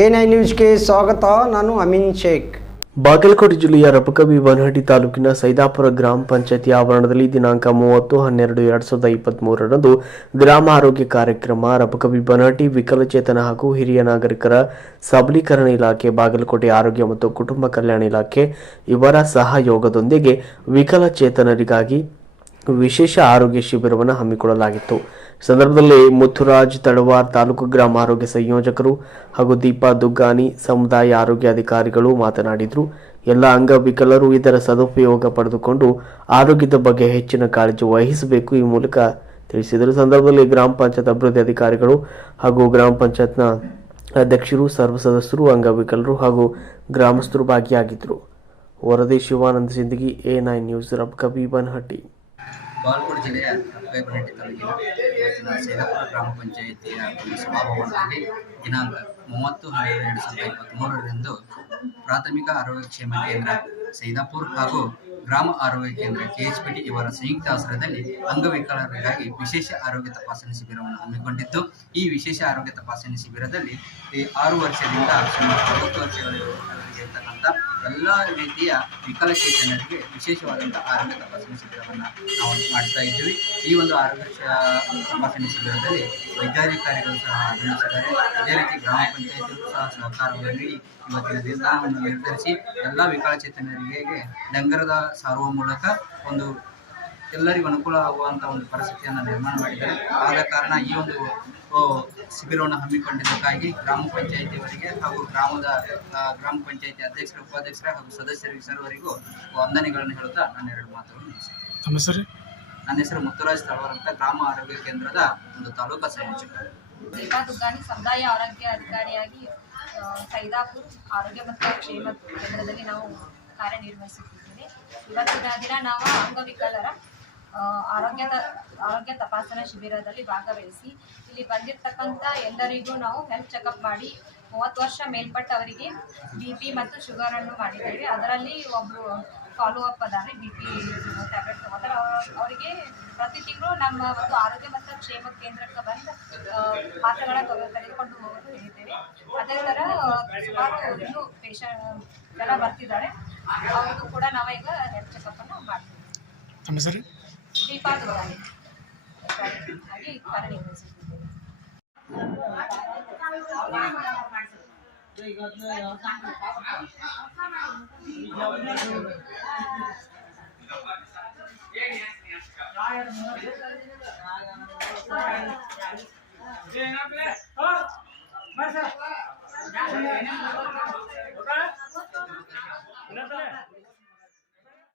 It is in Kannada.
ಎನ್ ಐ ನ್ಯೂಸ್ಗೆ ಸ್ವಾಗತ, ನಾನು ಅಮೀನ್ ಶೇಖ್. ಬಾಗಲಕೋಟೆ ಜಿಲ್ಲೆಯ ರಬಕವಿ ಬನಹಟ್ಟಿ ತಾಲೂಕಿನ ಸೈದಾಪುರ ಗ್ರಾಮ ಪಂಚಾಯತಿ ಆವರಣದಲ್ಲಿ ದಿನಾಂಕ ಮೂವತ್ತು ಹನ್ನೆರಡು ಎರಡು ಸಾವಿರದ ಇಪ್ಪತ್ತ್ ಮೂರರಂದು ಗ್ರಾಮ ಆರೋಗ್ಯ ಕಾರ್ಯಕ್ರಮ, ರಬಕವಿ ಬನಹಟ್ಟಿ, ವಿಕಲಚೇತನ ಹಾಗೂ ಹಿರಿಯ ನಾಗರಿಕರ ಸಬಲೀಕರಣ ಇಲಾಖೆ, ಬಾಗಲಕೋಟೆ ಆರೋಗ್ಯ ಮತ್ತು ಕುಟುಂಬ ಕಲ್ಯಾಣ ಇಲಾಖೆ ಇವರ ಸಹಯೋಗದೊಂದಿಗೆ ವಿಕಲಚೇತನರಿಗಾಗಿ ವಿಶೇಷ ಆರೋಗ್ಯ ಶಿಬಿರವನ್ನು ಹಮ್ಮಿಕೊಳ್ಳಲಾಗಿತ್ತು. ಸಂದರ್ಭದಲ್ಲಿ ಮುತ್ತುರಾಜ್ ತಳವಾರ್ ತಾಲೂಕು ಗ್ರಾಮ ಆರೋಗ್ಯ ಸಂಯೋಜಕರು ಹಾಗೂ ದೀಪಾ ದುಗ್ಗಾನಿ ಸಮುದಾಯ ಆರೋಗ್ಯ ಅಧಿಕಾರಿಗಳು ಮಾತನಾಡಿದರು. ಎಲ್ಲ ಅಂಗವಿಕಲರು ಇದರ ಸದುಪಯೋಗ ಪಡೆದುಕೊಂಡು ಆರೋಗ್ಯದ ಬಗ್ಗೆ ಹೆಚ್ಚಿನ ಕಾಳಜಿ ವಹಿಸಬೇಕು ಈ ಮೂಲಕ ತಿಳಿಸಿದರು. ಸಂದರ್ಭದಲ್ಲಿ ಗ್ರಾಮ ಪಂಚಾಯತ್ ಅಭಿವೃದ್ಧಿ ಅಧಿಕಾರಿಗಳು ಹಾಗೂ ಗ್ರಾಮ ಪಂಚಾಯತ್ನ ಅಧ್ಯಕ್ಷರು, ಸರ್ವ ಸದಸ್ಯರು, ಅಂಗವಿಕಲರು ಹಾಗೂ ಗ್ರಾಮಸ್ಥರು ಭಾಗಿಯಾಗಿದ್ದರು. ವರದಿ Shivananda Sindagi, A nine news, rub ಕಬೀಬನಹಟ್ಟಿ ಬಾಗಲಕೋಟೆ ಜಿಲ್ಲೆಯ ಕೈಬನಹಟ್ಟಿ ತಾಲೂಕಿನ ಇವತ್ತಿನ ಸೈದಾಪುರ ಗ್ರಾಮ ಪಂಚಾಯಿತಿಯ ಒಂದು ಸಭಾಭವನದಲ್ಲಿ ದಿನಾಂಕ ಮೂವತ್ತು ಹನ್ನೆರಡು ಎರಡು ಸಾವಿರದ ಇಪ್ಪತ್ತ್ಮೂರರಂದು ಪ್ರಾಥಮಿಕ ಆರೋಗ್ಯ ಕ್ಷೇಮ ಕೇಂದ್ರ ಸೈದಾಪುರ್ ಹಾಗೂ ಗ್ರಾಮ ಆರೋಗ್ಯ ಕೇಂದ್ರ ಕೆಎಚ್ಪಿಟಿ ಇವರ ಸಂಯುಕ್ತ ಆಶ್ರಯದಲ್ಲಿ ಅಂಗವಿಕಲರಿಗಾಗಿ ವಿಶೇಷ ಆರೋಗ್ಯ ತಪಾಸಣೆ ಶಿಬಿರವನ್ನು ಹಮ್ಮಿಕೊಂಡಿದ್ದು, ಈ ವಿಶೇಷ ಆರೋಗ್ಯ ತಪಾಸಣೆ ಶಿಬಿರದಲ್ಲಿ ಆರು ವರ್ಷದಿಂದ ಸುಮಾರು ಅರವತ್ತು ಇರ್ತಕ್ಕಂಥ ಎಲ್ಲ ರೀತಿಯ ವಿಕಲಚೇತನರಿಗೆ ವಿಶೇಷವಾದಂಥ ಆರೋಗ್ಯ ತಪಾಸಣೆ ಶಿಬಿರವನ್ನು ನಾವು ಮಾಡ್ತಾ ಇದ್ದೀವಿ. ಈ ಒಂದು ಆರೋಗ್ಯ ತಪಾಸಣೆ ಶಿಬಿರದಲ್ಲಿ ವೈದ್ಯಾಧಿಕಾರಿಗಳು ಸಹ ಆಗಮಿಸಿದ್ದಾರೆ. ಅದೇ ರೀತಿ ಗ್ರಾಮ ಪಂಚಾಯತ್ ಸಹ ಸಹಕಾರವನ್ನು ನೀಡಿ ಇವತ್ತಿನ ನಿರ್ಧಾರವನ್ನು ನಿರ್ಧರಿಸಿ ಎಲ್ಲ ವಿಕಲಚೇತನರಿಗೆ ಡಂಗರದ ಸಾರುವ ಮೂಲಕ ಒಂದು ಎಲ್ಲರಿಗೂ ಅನುಕೂಲ ಆಗುವಂಥ ಒಂದು ಪರಿಸ್ಥಿತಿಯನ್ನು ನಿರ್ಮಾಣ ಮಾಡಿದ್ದಾರೆ. ಆದ ಕಾರಣ ಈ ಒಂದು ಶಿಬಿರವನ್ನು ಹಮ್ಮಿಕೊಂಡಿದ್ದಕ್ಕಾಗಿ ಗ್ರಾಮ ಪಂಚಾಯಿತಿಯವರಿಗೆ ಹಾಗೂ ಗ್ರಾಮದ ಗ್ರಾಮ ಪಂಚಾಯಿತಿ ಅಧ್ಯಕ್ಷರ ಉಪಾಧ್ಯಕ್ಷರ ಹಾಗೂ ಸದಸ್ಯರಿಗೆ ಸರ್ವರಿಗೂ ವಂದನೆಗಳನ್ನು ಹೇಳುತ್ತಾ ನಾನು ಎರಡು ಮಾತುಗಳನ್ನು ನನ್ನ ಹೆಸರು ಮುತ್ತುರಾಜ್ ತಳವಾರ್ ಅಂತ ಗ್ರಾಮ ಆರೋಗ್ಯ ಕೇಂದ್ರದ ಒಂದು ತಾಲೂಕಾ ಸಂಯೋಜಕರು ದುಗ್ಗಾನಿ ಸಮುದಾಯ ಆರೋಗ್ಯ ಅಧಿಕಾರಿಯಾಗಿ ಸೈದಾಪುರ್ ಆರೋಗ್ಯ ಮತ್ತು ಕ್ಷೇಮ ಕೇಂದ್ರದಲ್ಲಿ ನಾವು ಕಾರ್ಯನಿರ್ವಹಿಸುತ್ತಿದ್ದೇವೆ. ಇವತ್ತಿನ ದಿನ ನಾವು ಅಂಗವಿಕಲರ ಆರೋಗ್ಯ ಆರೋಗ್ಯ ತಪಾಸಣಾ ಶಿಬಿರದಲ್ಲಿ ಭಾಗವಹಿಸಿ ಇಲ್ಲಿ ಬಂದಿರತಕ್ಕಂಥ ಎಲ್ಲರಿಗೂ ನಾವು ಹೆಲ್ತ್ ಚೆಕಪ್ ಮಾಡಿ ಮೂವತ್ತು ವರ್ಷ ಮೇಲ್ಪಟ್ಟವರಿಗೆ ಬಿ ಪಿ ಮತ್ತು ಶುಗರನ್ನು ಮಾಡಿದ್ದೇವೆ. ಅದರಲ್ಲಿ ಒಬ್ಬರು ಫಾಲೋ ಅಪ್ ಅದಾರೆ, ಬಿ ಪಿ ಟ್ಯಾಬ್ಲೆಟ್ ತಗೋತಾರೆ ಅವ್ರ- ಅವರಿಗೆ ಪ್ರತಿ ತಿಂಗಳು ನಮ್ಮ ಒಂದು ಆರೋಗ್ಯ ಮತ್ತು ಕ್ಷೇಮ ಕೇಂದ್ರಕ್ಕೆ ಬಂದು ಪಾತ್ರಗಳ ತೆಗೆದುಕೊಂಡು ಹೋಗೋದು ಹೇಳಿದ್ದೇವೆ. ಅದೇ ಥರ ಸುಮಾರು ಇನ್ನೂ ಪೇಷಂಟ್ ಎಲ್ಲ ಬರ್ತಿದ್ದಾರೆ. ಅವ್ರಿಗೂ ಕೂಡ ನಾವೀಗ ಹೆಲ್ತ್ ಚೆಕಪ್ಪನ್ನು ಮಾಡ್ತೀವಿ. ನಮ್ಮ ಹೆಸರು ದೀಪಾ ದುರ್ಗಾನಿ ಆಗಿ ಕಾರ್ಯನಿರ್ವಹಿಸುತ್ತಿದ್ದೇವೆ ಏನಪ್ಪ